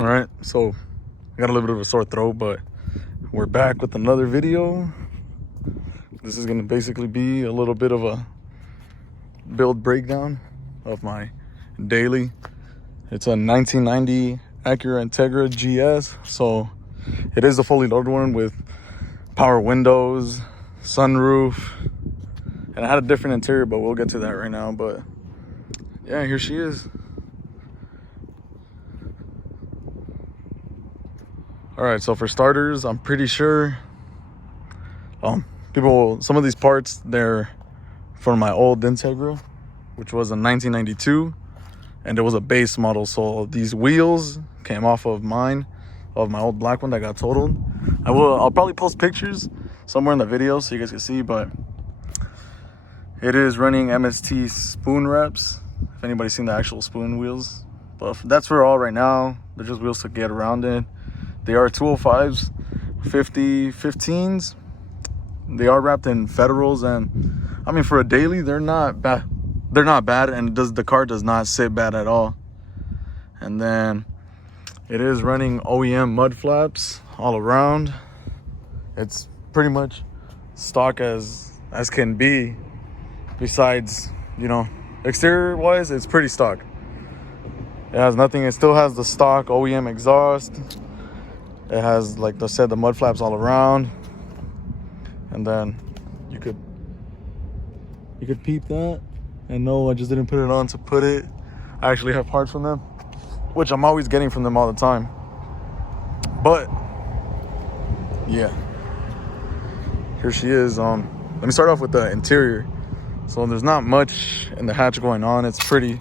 All right, so I got a little bit of a sore throat, but we're back with another video. This is gonna basically be a little bit of a build breakdown of my daily. It's a 1990 Acura Integra GS, so it is a fully loaded one with power windows, sunroof, and it had a different interior, but we'll get to that right now. But yeah, here she is. All right, so for starters, I'm pretty sure some of these parts, they're from my old Integra, which was a 1992, and it was a base model. So these wheels came off of my old black one that got totaled. I'll probably post pictures somewhere in the video so you guys can see, but it is running MST spoon reps, if anybody's seen the actual spoon wheels. But that's for all right now. They're just wheels to get around in. They are 205s, 15s. They are wrapped in Federals, and I mean, for a daily, they're not bad. They're not bad, and the car does not sit bad at all. And then it is running OEM mud flaps all around. It's pretty much stock as can be. Besides, exterior wise, it's pretty stock. It has nothing. It still has the stock OEM exhaust. It has, like I said, the mud flaps all around. And then you could peep that. And no, I just didn't put it on to put it. I actually have parts from them, which I'm always getting from them all the time. But yeah, here she is. Let me start off with the interior. So there's not much in the hatch going on. It's pretty,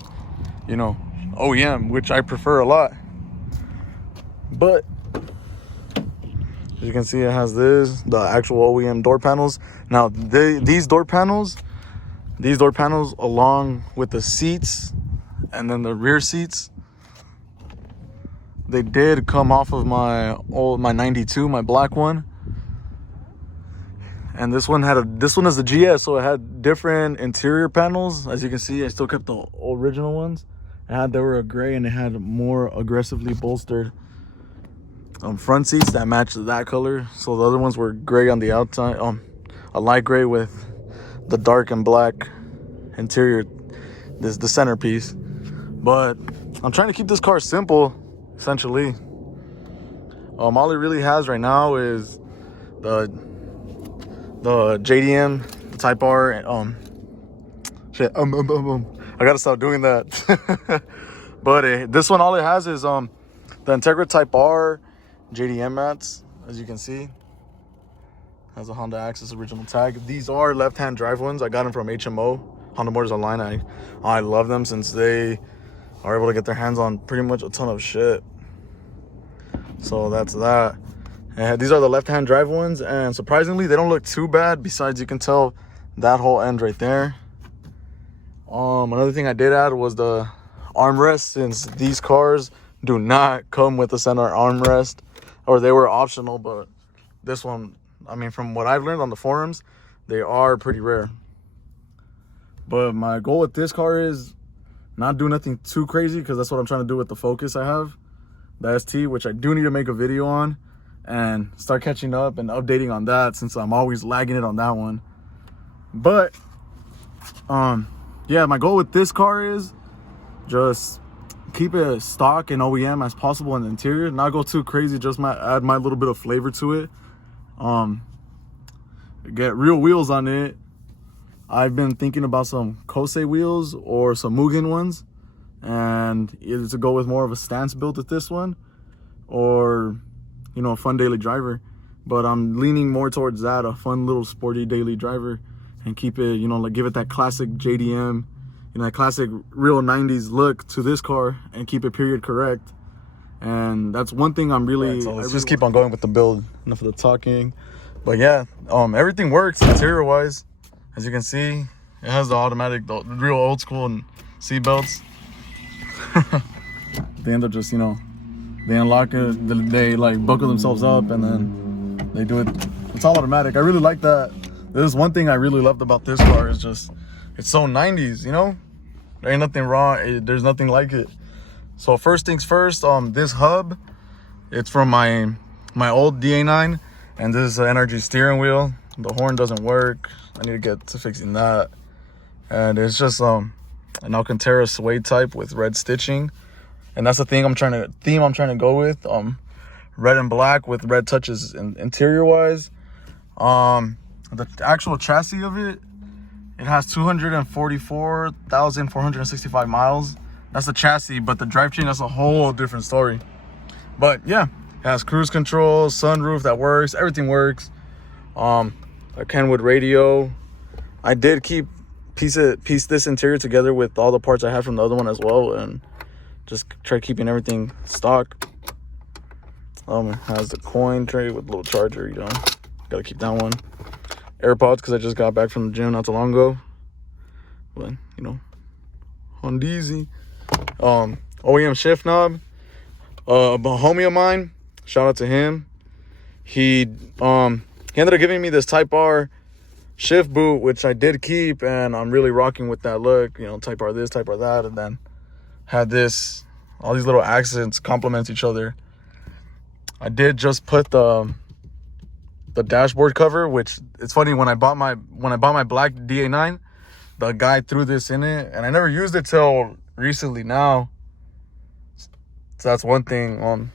OEM, which I prefer a lot. But as you can see, it has the actual OEM door panels. Now, these door panels along with the seats and then the rear seats, they did come off of my 92, my black one. And this one is the GS, so it had different interior panels. As you can see, I still kept the original ones. They were a gray, and it had more aggressively bolstered front seats that matched that color. So the other ones were gray on the outside, a light gray with the dark and black interior, the centerpiece. But I'm trying to keep this car simple, essentially. All it really has right now is the JDM, the Type R, I gotta stop doing that. But this one, all it has is the Integra Type R JDM mats, as you can see. Has a Honda Access original tag. These are left-hand drive ones. I got them from HMO, Honda Motors Online. I love them since they are able to get their hands on pretty much a ton of shit. So that's that. And these are the left-hand drive ones, and surprisingly, they don't look too bad. Besides, you can tell that whole end right there. Another thing I did add was the armrest, since these cars do not come with a center armrest, or they were optional, but this one, I mean, from what I've learned on the forums, they are pretty rare. But my goal with this car is not do nothing too crazy, because that's what I'm trying to do with the Focus I have, the ST, which I do need to make a video on and start catching up and updating on that, since I'm always lagging it on that one. But yeah, my goal with this car is just keep it stock and OEM as possible in the interior, not go too crazy, just add my little bit of flavor to it. Get real wheels on it. I've been thinking about some Kose wheels or some Mugen ones, and either to go with more of a stance build with this one, or a fun daily driver. But I'm leaning more towards that, a fun little sporty daily driver, and keep it, like give it that classic JDM, that classic real 90s look to this car, and keep it period correct. And that's one thing I'm really... Right, so let's just keep on going with the build. Enough of the talking. But yeah, everything works interior wise. As you can see, it has the automatic, the real old school seat belts. They end up just, they unlock it, they like buckle themselves up, and then they do it. It's all automatic. I really like that. There's one thing I really loved about this car is just, it's so 90s, There ain't nothing wrong. There's nothing like it. So first things first, this hub, It's from my old DA9, and this is the NRG steering wheel. The horn doesn't work. I need to get to fixing that. And it's just an Alcantara suede type with red stitching, and that's the theme I'm trying to go with. Red and black with red touches interior wise. The actual chassis of it has 244,465 miles. That's the chassis, but the drivetrain, that's a whole different story. But yeah, it has cruise control, sunroof that works, everything works. A Kenwood radio. I did piece this interior together with all the parts I had from the other one as well, and just try keeping everything stock. It has the coin tray with a little charger, you know, gotta keep that one. AirPods, because I just got back from the gym not too long ago, but you know, on easy. OEM shift knob. A homie of mine, shout out to him, he ended up giving me this Type R shift boot, which I did keep, and I'm really rocking with that look, you know, Type R this, Type R that, and then had this, all these little accents complement each other. I did just put the dashboard cover, which it's funny, when I bought my black DA9, the guy threw this in it, and I never used it till recently now. So that's one thing.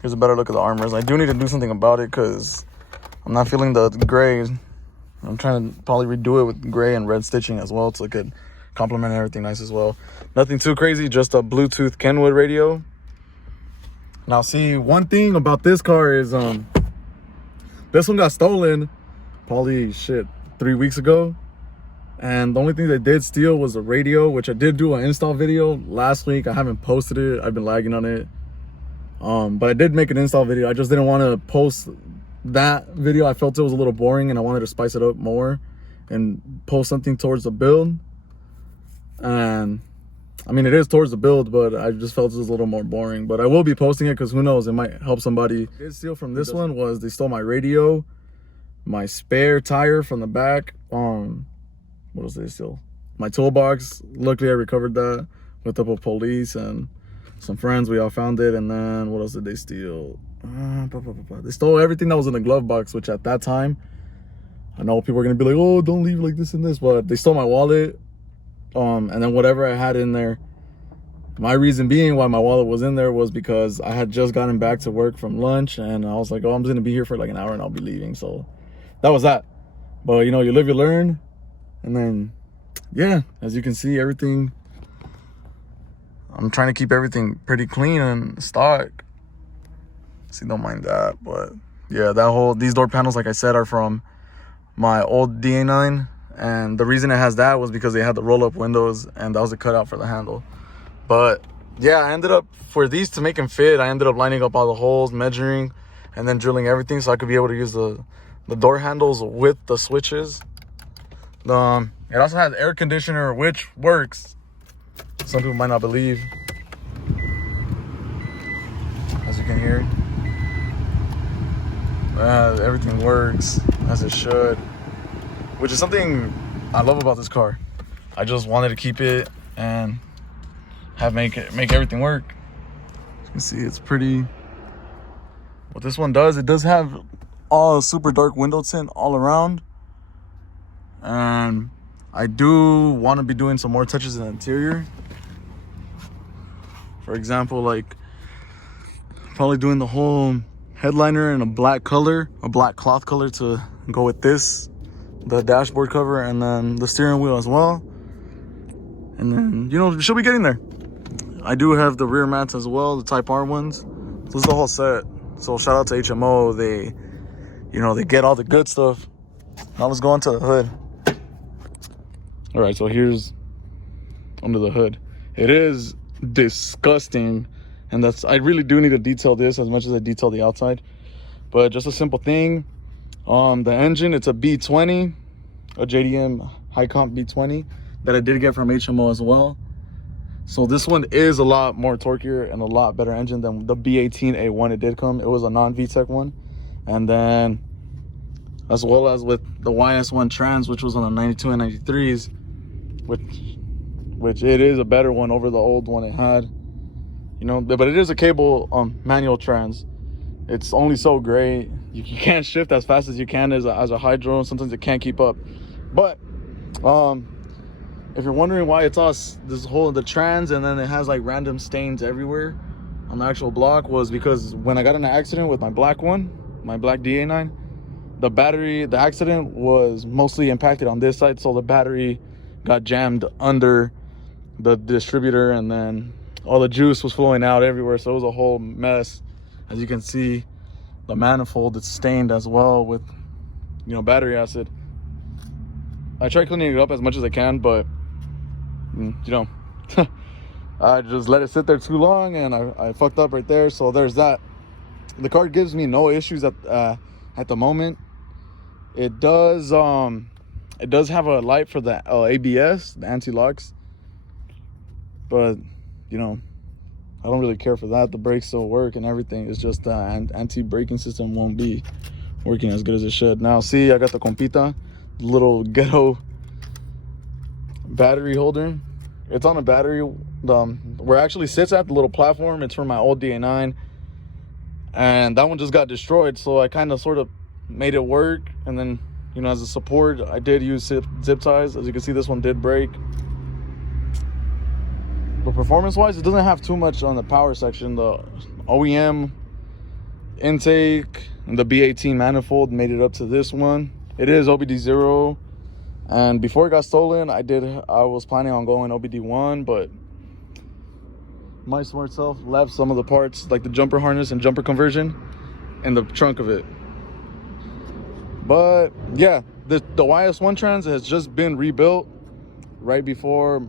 Here's a better look at the armors. I do need to do something about it because I'm not feeling the gray. I'm trying to probably redo it with gray and red stitching as well, so it could complement everything nice as well. Nothing too crazy, just a Bluetooth Kenwood radio. Now, see, one thing about this car is this one got stolen probably 3 weeks ago, and the only thing they did steal was the radio, which I did do an install video last week. I haven't posted it, I've been lagging on it, but I did make an install video. I just didn't want to post that video. I felt it was a little boring, and I wanted to spice it up more and post something towards the build. And I mean, it is towards the build, but I just felt it was a little more boring. But I will be posting it because who knows, it might help somebody. What they did steal from this one was they stole my radio, my spare tire from the back. What else did they steal? My toolbox. Luckily, I recovered that with the police and some friends. We all found it. And then what else did they steal? They stole everything that was in the glove box, which at that time, I know people are gonna be like, "Oh, don't leave like this and this," but they stole my wallet. And then whatever I had in there. My reason being why my wallet was in there was because I had just gotten back to work from lunch, and I was like, "Oh, I'm just gonna be here for like an hour and I'll be leaving." So that was that. But you know, you live, you learn. And then, yeah, as you can see, everything, I'm trying to keep everything pretty clean and stock. See, don't mind that. But yeah, these door panels, like I said, are from my old DA9. And the reason it has that was because they had the roll-up windows, and that was a cutout for the handle. But yeah, I ended up, for these to make them fit, I ended up lining up all the holes, measuring, and then drilling everything so I could be able to use the door handles with the switches. It also has air conditioner, which works. Some people might not believe, as you can hear. Everything works as it should, which is something I love about this car. I just wanted to keep it and make everything work. As you can see, it's pretty. What this one does, it does have all super dark window tint all around. And I do want to be doing some more touches in the interior. For example, like probably doing the whole headliner in a black color, a black cloth color to go with this, the dashboard cover, and then the steering wheel as well. And then, you know, she'll be getting there. I do have the rear mats as well, the Type R ones. So this is the whole set. So shout out to HMO. They get all the good stuff. Now let's go into the hood. All right, so here's under the hood. It is disgusting, and I really do need to detail this as much as I detail the outside. But just a simple thing. The engine, it's a B20, a JDM high comp B20 that I did get from HMO as well. So this one is a lot more torquier and a lot better engine than the B18A1 it did come. It was a non-VTEC one. And then as well as with the YS1 trans, which was on the 92 and 93s, which it is a better one over the old one it had. You know, but it is a cable manual trans. it's only so great. You can't shift as fast as you can as a hydro. Sometimes it can't keep up. But if you're wondering why it's all this whole the trans and then it has like random stains everywhere on the actual block, was because when I got in an accident with my black DA9, the accident was mostly impacted on this side, so the battery got jammed under the distributor, and then all the juice was flowing out everywhere, so it was a whole mess. As you can see, the manifold is stained as well with, you know, battery acid. I try cleaning it up as much as I can, but you know, I just let it sit there too long, and I fucked up right there. So there's that. The car gives me no issues at the moment. It does have a light for the ABS, the anti-locks, but you know, I don't really care for that. The brakes still work and everything. It's just the anti-braking system won't be working as good as it should. Now see, I got the compita, little ghetto battery holder. It's on a battery where it actually sits at the little platform. It's from my old DA9, and that one just got destroyed, so I kind of sort of made it work. And then, you know, as a support, I did use zip ties. As you can see, this one did break. But performance wise, it doesn't have too much on the power section. The OEM intake and the B18 manifold made it up to this one. It is OBD0, and before it got stolen, I was planning on going OBD1, but my smart self left some of the parts, like the jumper harness and jumper conversion, in the trunk of it. But yeah, the YS1 trans has just been rebuilt right before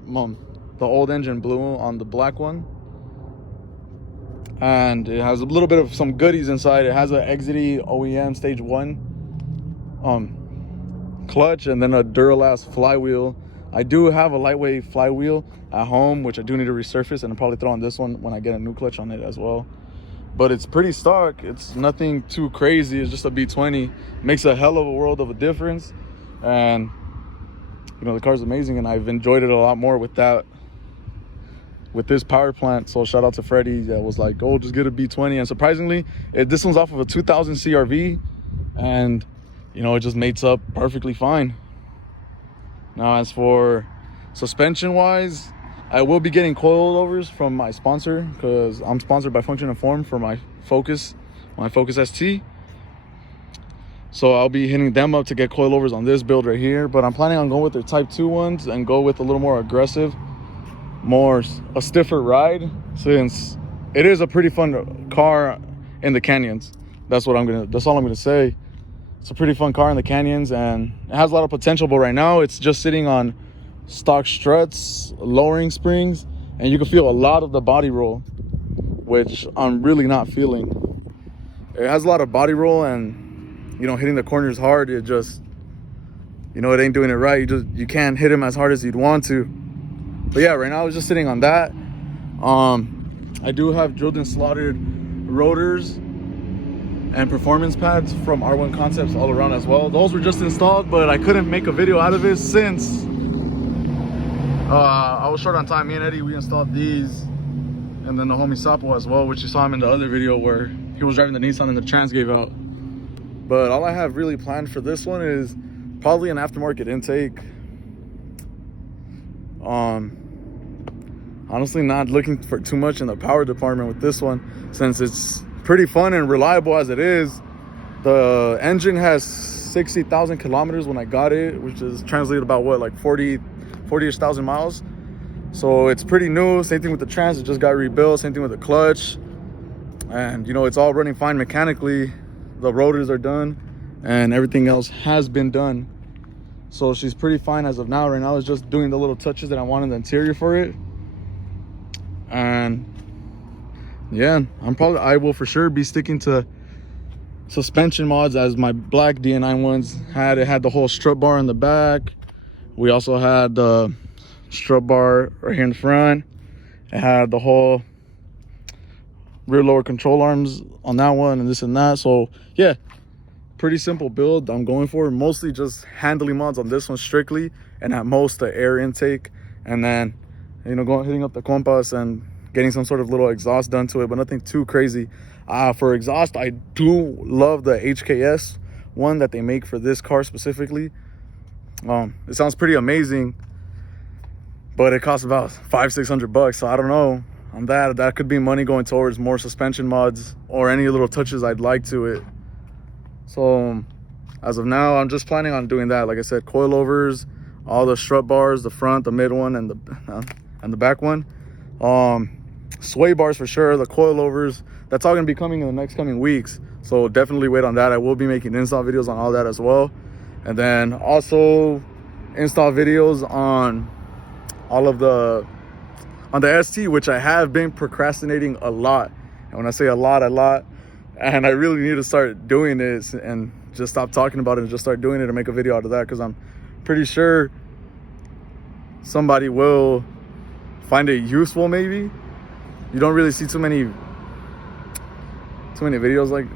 the old engine blew on the black one, and it has a little bit of some goodies inside. It has an Exity OEM stage 1 clutch, and then a Duralast flywheel. I do have a lightweight flywheel at home, which I do need to resurface, and I'll probably throw on this one when I get a new clutch on it as well. But it's pretty stock. It's nothing too crazy. It's just a B20. Makes a hell of a world of a difference, and you know, the car's amazing, and I've enjoyed it a lot more with this power plant. So shout out to Freddie that was like, oh, just get a B20. And surprisingly, this one's off of a 2000 CRV, and you know, it just mates up perfectly fine. Now, as for suspension wise, I will be getting coilovers from my sponsor, because I'm sponsored by Function and Form for my Focus ST. So I'll be hitting them up to get coilovers on this build right here. But I'm planning on going with their Type 2 ones and go with a little more aggressive, a stiffer ride, since it is a pretty fun car in the canyons. That's all I'm gonna say. It's a pretty fun car in the canyons, and it has a lot of potential, but right now it's just sitting on stock struts, lowering springs, and you can feel a lot of the body roll, which I'm really not feeling. It has a lot of body roll, and you know, hitting the corners hard, it just, you know, it ain't doing it right. You can't hit them as hard as you'd want to. But yeah, right now it's just sitting on that. I do have drilled and slotted rotors and performance pads from R1 Concepts all around as well. Those were just installed, but I couldn't make a video out of it since I was short on time. Me and Eddie, we installed these, and then the homie Sapo as well, which you saw him in the other video where he was driving the Nissan and the trans gave out. But all I have really planned for this one is probably an aftermarket intake. Honestly, not looking for too much in the power department with this one, since it's pretty fun and reliable as it is. The engine has 60,000 kilometers when I got it, which is translated about what, like 40-ish thousand miles. So it's pretty new. Same thing with the trans, it just got rebuilt. Same thing with the clutch, and you know, it's all running fine mechanically. The rotors are done and everything else has been done, so she's pretty fine as of now. Right now is just doing the little touches that I want in the interior for it. And yeah, I will for sure be sticking to suspension mods as my black DA9 ones had. It had the whole strut bar in the back. We also had the strut bar right here in the front. It had the whole rear lower control arms on that one, and this and that. So yeah, pretty simple build I'm going for. Mostly just handling mods on this one strictly, and at most the air intake, and then, you know, hitting up the compass and getting some sort of little exhaust done to it, but nothing too crazy. For exhaust, I do love the HKS one that they make for this car specifically. It sounds pretty amazing, but it costs about $500-600. So I don't know. On that could be money going towards more suspension mods or any little touches I'd like to it. So as of now, I'm just planning on doing that. Like I said, coilovers, all the strut bars, the front, the mid one, and the back one. Sway bars for sure, the coilovers. That's all gonna be coming in the next coming weeks. So definitely wait on that. I will be making install videos on all that as well. And then also install videos on all of the ST, which I have been procrastinating a lot. And when I say a lot, and I really need to start doing this and just stop talking about it and just start doing it and make a video out of that, because I'm pretty sure somebody will find it useful. Maybe you don't really see too many videos, like,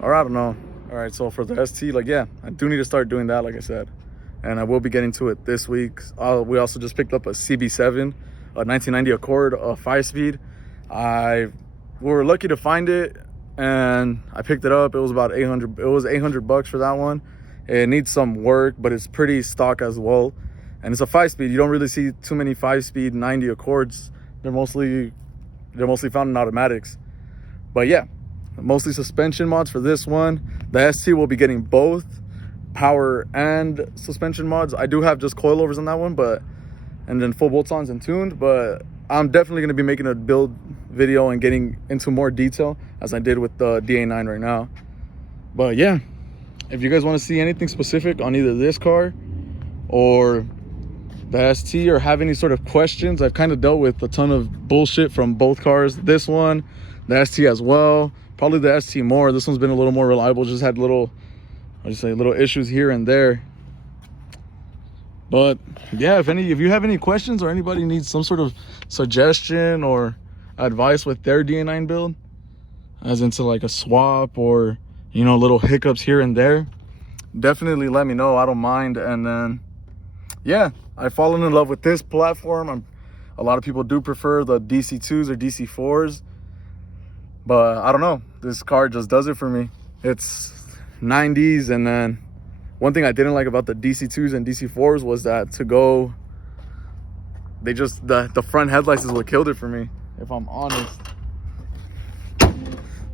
or I don't know. All right, so for the ST, like, yeah, I do need to start doing that, like I said, and I will be getting to it this week. We also just picked up a CB7, a 1990 Accord, a 5-speed. We were lucky to find it, and I picked it up. It was about 800. It was $800 for that one. It needs some work, but it's pretty stock as well, and it's a 5-speed. You don't really see too many 5-speed 90 Accords. They're mostly found in automatics. But yeah, mostly suspension mods for this one. The ST will be getting both power and suspension mods. I do have just coilovers on that one, and then full bolt-ons and tuned, but I'm definitely going to be making a build video and getting into more detail as I did with the DA9 right now. But yeah, if you guys want to see anything specific on either this car or the ST, or have any sort of questions, I've kind of dealt with a ton of bullshit from both cars. This one, the ST as well. Probably the ST more. This one's been a little more reliable. Just had little issues here and there. But yeah, if you have any questions, or anybody needs some sort of suggestion or advice with their DA9 build, as into like a swap or, you know, little hiccups here and there, definitely let me know. I don't mind. And then yeah, I've fallen in love with this platform. A lot of people do prefer the DC2s or DC4s, but I don't know, this car just does it for me. It's 90s, and then one thing I didn't like about the DC2s and DC4s was that the front headlights is what killed it for me, if I'm honest.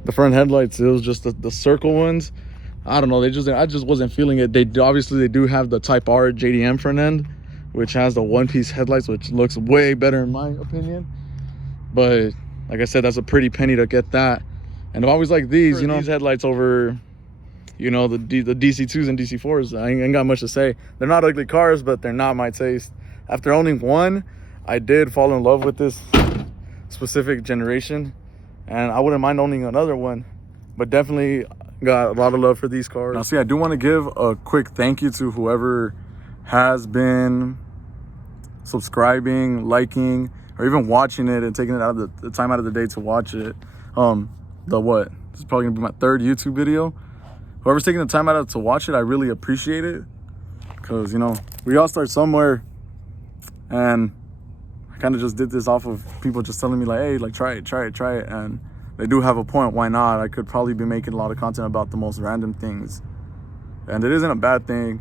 The front headlights, it was just the circle ones. I don't know, I just wasn't feeling it. They do have the Type R JDM front end, which has the one-piece headlights, which looks way better in my opinion. But like I said, that's a pretty penny to get that. And I've always liked these, you know, these headlights over, you know, the DC2s and DC4s. I ain't got much to say. They're not ugly cars, but they're not my taste. After owning one, I did fall in love with this specific generation, and I wouldn't mind owning another one, but definitely got a lot of love for these cars. Now, see, I do want to give a quick thank you to whoever has been subscribing, liking, or even watching it and taking it out of the time out of the day to watch it. This is probably gonna be my third YouTube video. Whoever's taking the time out to watch it, I really appreciate it, because, you know, we all start somewhere, and I kind of just did this off of people just telling me like, hey, like, try it, and they do have a point. Why not? I could probably be making a lot of content about the most random things, and it isn't a bad thing.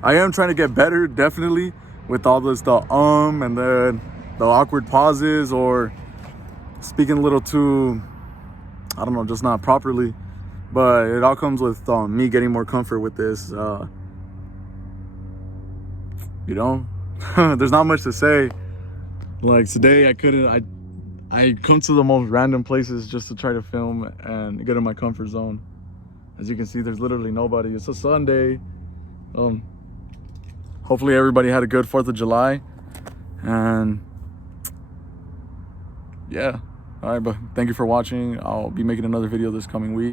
I am trying to get better, definitely, with all this, and then the awkward pauses, or speaking a little too, I don't know, just not properly. But it all comes with me getting more comfort with this. You know, there's not much to say. Like today, I come to the most random places just to try to film and get in my comfort zone. As you can see, there's literally nobody. It's a Sunday. Hopefully everybody had a good 4th of July. And yeah, all right, but thank you for watching. I'll be making another video this coming week.